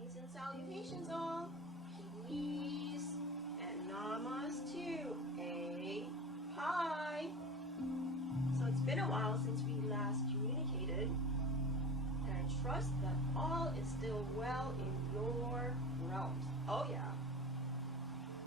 Greetings and salutations all. Peace and namaste. Hi. So it's been a while since we last communicated, and I trust that all is still well in your realms. Oh yeah.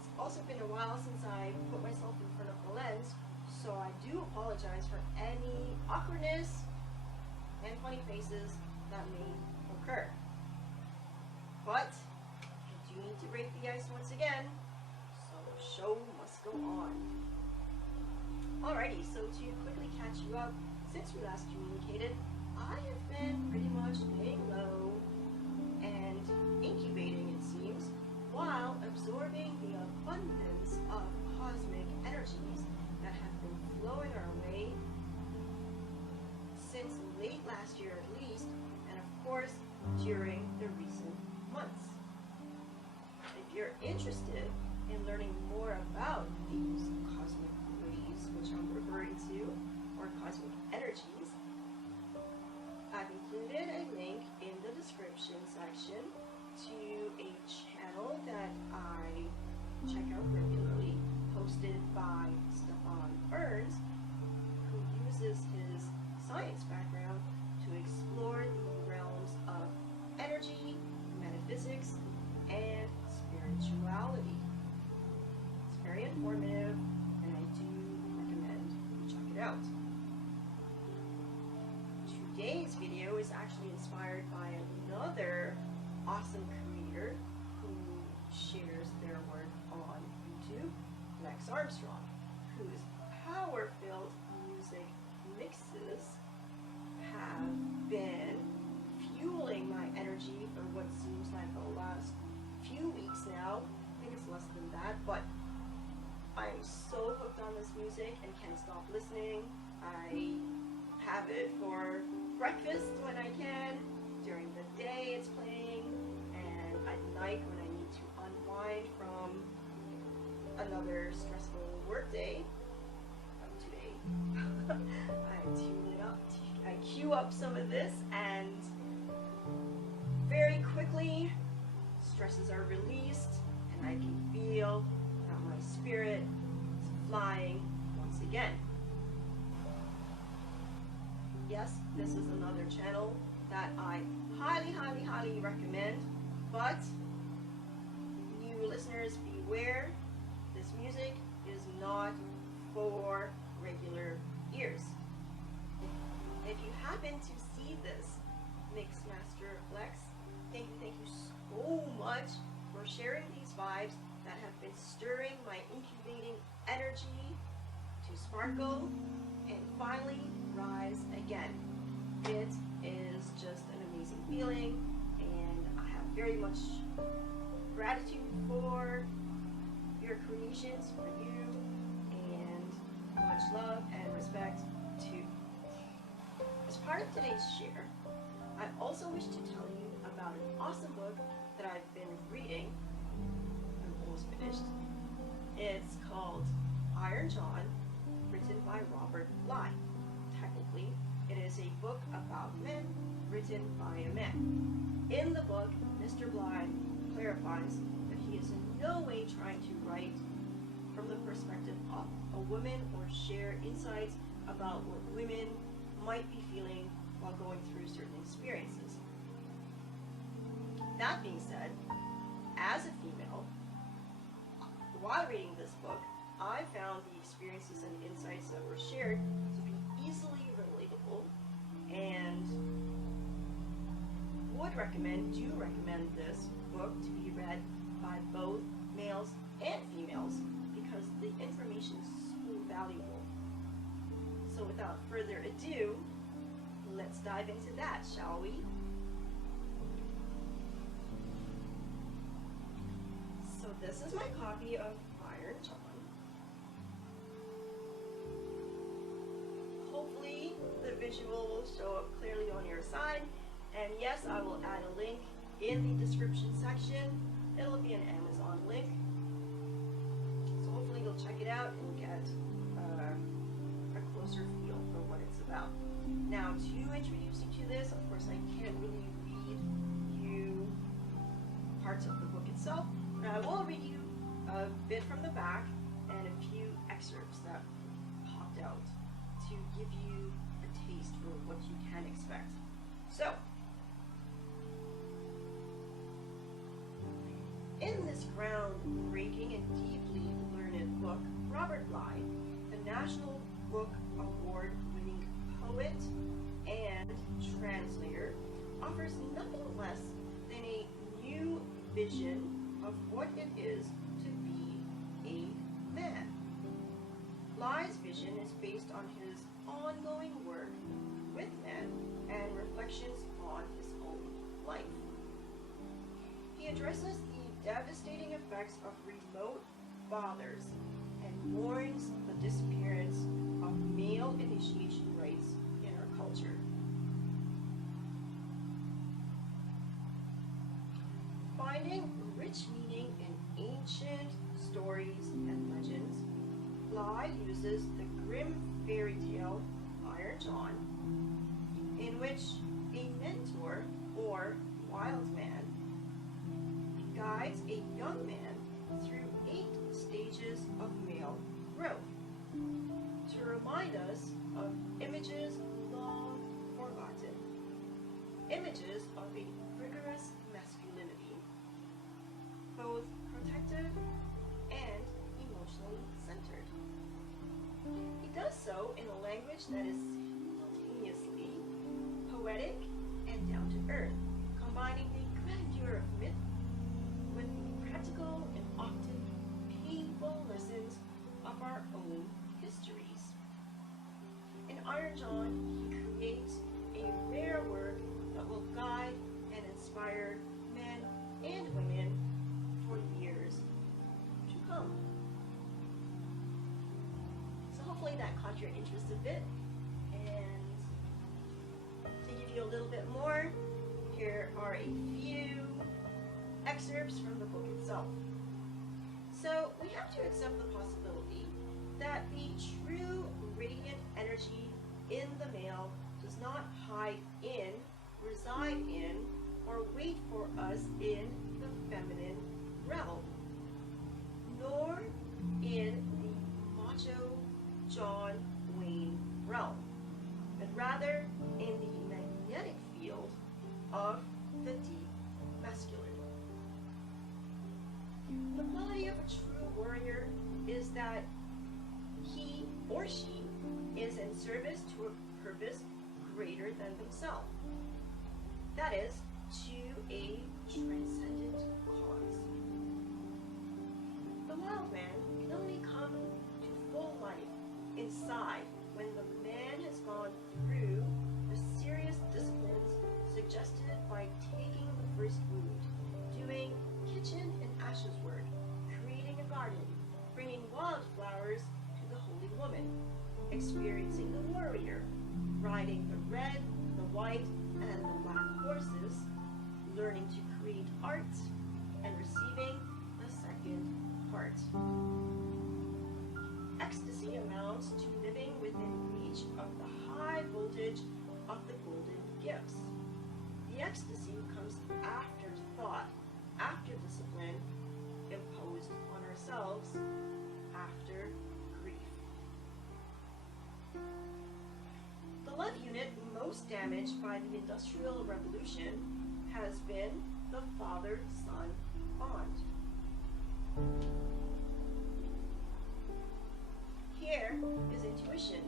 It's also been a while since I put myself in front of the lens, so I do apologize for any awkwardness and funny faces that may occur. But I do need to break the ice once again, so the show must go on. Alrighty, so to quickly catch you up, since we last communicated, I have been pretty much laying low and incubating, it seems, while absorbing the abundance of cosmic energies that have been flowing our way since late last year at least, and of course during the recent months. If you're interested in learning more about these cosmic rays, which I'm referring to, or cosmic energies, I've included a link in the description section to a channel that I check out regularly, hosted by Stefan Burns, who uses his science background to explore the realms of energy, metaphysics, and spirituality. It's very informative, and I do recommend you check it out. Today's video is actually inspired by another awesome creator who shares their work on YouTube, Lex Armstrong, whose power-filled music mixes have been fueling my energy for what seems like the last few weeks now. I think it's less than that, but I am so hooked on this music and can't stop listening. I have it for breakfast when I can, during the day it's playing, and at night when I need to unwind from another stressful workday. Today I tune it up, I cue up some of this, and very quickly stresses are released, and I can feel that my spirit is flying once again. Yes, this is another channel that I highly recommend, but new listeners beware, this music is not for regular ears. If you happen to see this Mixmaster Lex, thank you so much for sharing these vibes that have been stirring my incubating energy to sparkle and finally rise again. It is just an amazing feeling, and I have very much gratitude for your creations, for you, and much love and respect too. As part of today's share, I also wish to tell you about an awesome book that I've been reading. I'm almost finished. It's called Iron John, written by Robert Bly. Technically, it is a book about men written by a man. In the book, Mr. Bly clarifies that he is in no way trying to write from the perspective of a woman or share insights about what women might be feeling while going through certain experiences. That being said, as a female, while reading this book, I found the experiences and insights that were shared to be easily relatable, and do recommend this book to be read by both males and females because the information is so valuable. So without further ado, let's dive into that, shall we? So this is my copy of Iron John. Hopefully the visual will show up clearly on your side, and yes, I will add a link in the description section. It'll be an Amazon link, so hopefully you'll check it out and get a closer feel for what it's about. Now, to introduce you to this, of course I can't really read you parts of the book itself, but I will read you a bit from the back and a few excerpts that popped out to give you a taste for what you can expect. So, in this groundbreaking and deeply learned book, Robert Bly, the National Book Award-winning poet and translator, offers nothing less than a new vision of what it is to be a man. Bly's vision is based on his ongoing work with men and reflections on his own life. He addresses the devastating effects of remote fathers and mourns the disappearance of male initiation rites in our culture. Finding rich meaning in ancient stories and legends, Bly uses the grim fairy tale Iron John, in which a mentor or wild man guides a young man through 8 stages of male growth to remind us of images long forgotten, images of a rigorous masculinity, both protective and emotionally centered. He does so in a language that is simultaneously poetic and down to earth, combining the grandeur of myth with the practical and often painful lessons of our own histories. In Iron John, he creates a rare work that will guide and inspire men and women for years to come. So hopefully that caught your interest a bit, and to give you a little bit more, here are a few excerpts from the book itself. So we have to accept the possibility that the true radiant energy in the male does not hide in, reside in, or wait for us in the feminine realm, nor in the macho John Wayne realm, but rather in the magnetic field of the deep masculine. The quality of a true warrior is that he or she is in service to a purpose greater than themselves. That is, to a transcendent cause. The wild man can only come to full life inside when the man has gone through the serious disciplines suggested by taking the first wound, doing kitchen and ashes work, creating a garden, bringing wildflowers to the holy woman, experiencing the warrior, riding the red, the white, and the black horses, learning to create art, and receiving the second part. Ecstasy amounts to living within reach of the high voltage of the golden gifts. The ecstasy comes after thought, after discipline imposed on ourselves, after grief. The love unit most damaged by the Industrial Revolution has been the father-son bond. Here is intuition.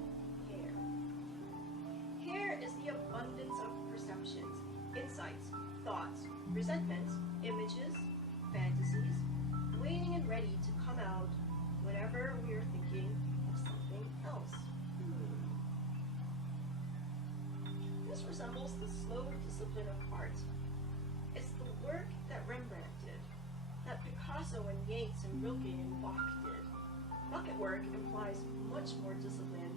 Here is the abundance of perceptions, insights, thoughts, resentments, images, fantasies, waiting and ready to come out whenever we are thinking of something else. This resembles the slow discipline of art. It's the work that Rembrandt did, that Picasso and Yates and Rilke and Bach did. Bucket work implies much more discipline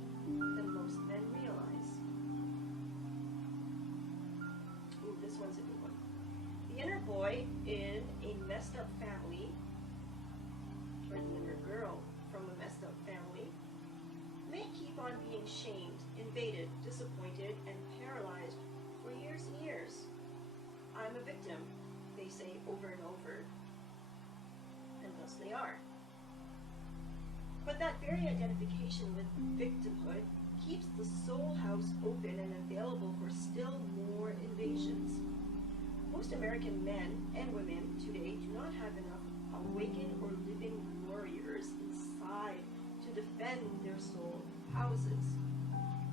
than most men realize. Ooh, this one's a good one. The inner boy in a messed up family, or the inner girl from a messed up family, may keep on being shamed, invaded, disappointed, and paralyzed for years and years. I'm a victim. they say over and over, and thus they are. But that very identification with victimhood keeps the soul house open and available for still more invasions. Most American men and women today do not have enough awakened or living warriors inside to defend their soul houses.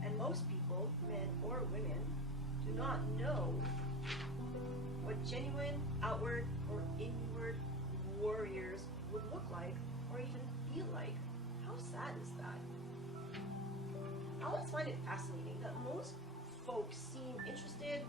And most people, men or women, do not know what genuine outward or inward warriors would look like or even feel like. How sad is that? I always find it fascinating that most folks seem interested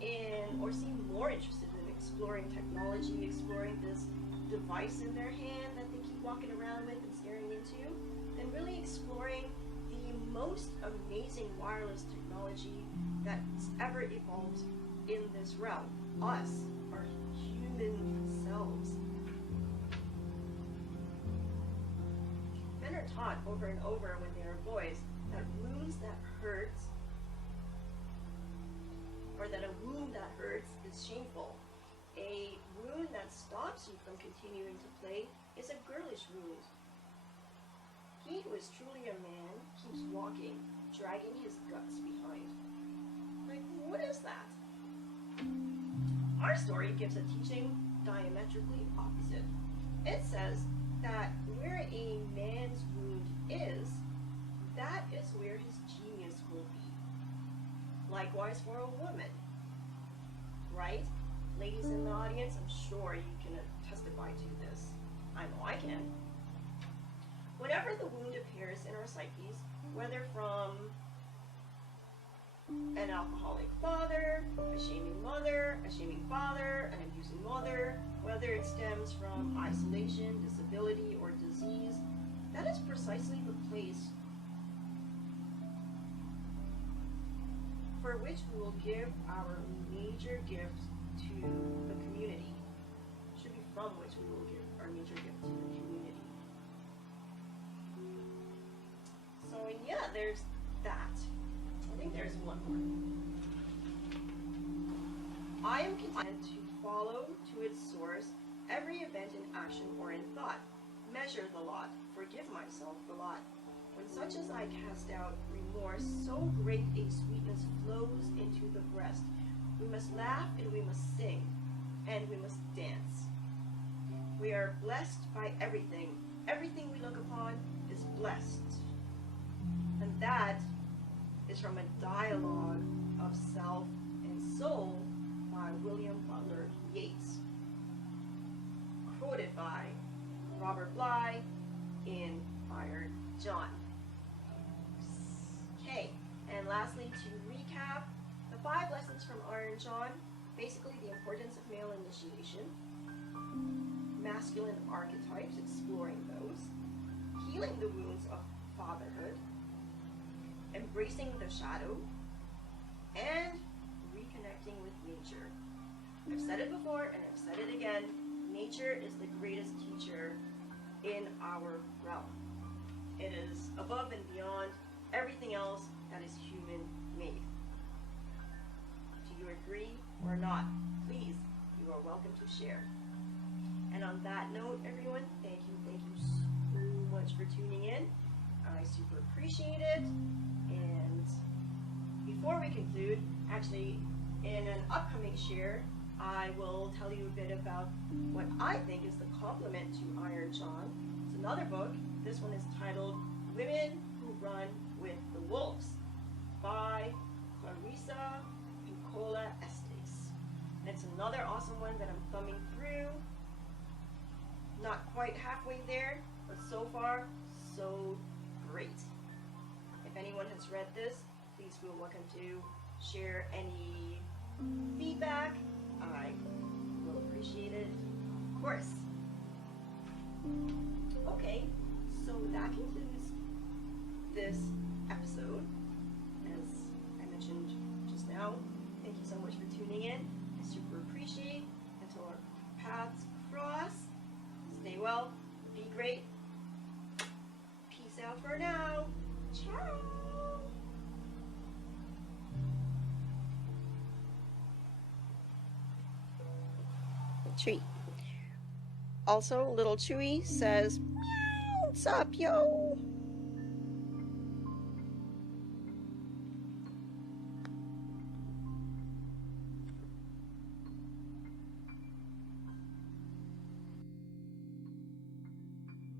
in, or seem more interested in exploring technology, exploring this device in their hand that they keep walking around with and staring into, than really exploring the most amazing wireless technology that's ever evolved in this realm. Us, our human selves. Men are taught over and over when they are boys that wounds that hurt, or that a wound that hurts is shameful. A wound that stops you from continuing to play is a girlish wound. He who is truly a man keeps walking, dragging his guts behind. Like, what is that? Our story gives a teaching diametrically opposite. It says that where a man's wound is, that is where his genius will be. Likewise for a woman, right? Ladies in the audience, I'm sure you can testify to this. I know I can. Whenever the wound appears in our psyches, whether from an alcoholic father, a shaming mother, a shaming father, an abusing mother, whether it stems from isolation, disability, or disease, that is precisely the place for which we will give our major gift to the community. Should be from which we will give our major gift to the community. So yeah, there's that. I think there's one more. I am content to follow to its source every event in action or in thought. Measure the lot, forgive myself the lot. When such as I cast out remorse, so great a sweetness flows into the breast. We must laugh and we must sing, and we must dance. We are blessed by everything. Everything we look upon is blessed. And that is from a dialogue of self and soul by William Butler Yeats, quoted by Robert Bly in Iron John. Okay, and lastly, to recap, the 5 lessons from Iron John, basically the importance of male initiation, masculine archetypes, exploring those, healing the wounds of fatherhood, embracing the shadow, and reconnecting with nature. I've said it before and I've said it again, nature is the greatest teacher in our realm. It is above and beyond everything else that is human made. Do you agree or not? Please, you are welcome to share. And on that note, everyone, thank you so much for tuning in. I super appreciate it. And before we conclude, actually, in an upcoming share, I will tell you a bit about what I think is the complement to Iron John. It's another book. This one is titled Women Who Run with the Wolves by Clarissa Pinkola Estes. And it's another awesome one that I'm thumbing through. Not quite halfway there, but so far, so great. If anyone has read this, please feel welcome to share any feedback. I will appreciate it, of course. Okay, so that concludes this episode. As I mentioned just now, thank you so much for tuning in. I super appreciate. Until our paths cross, stay well, be great. Peace out for now. Ciao. tree. Also, little Chewy says, meow, what's up, yo?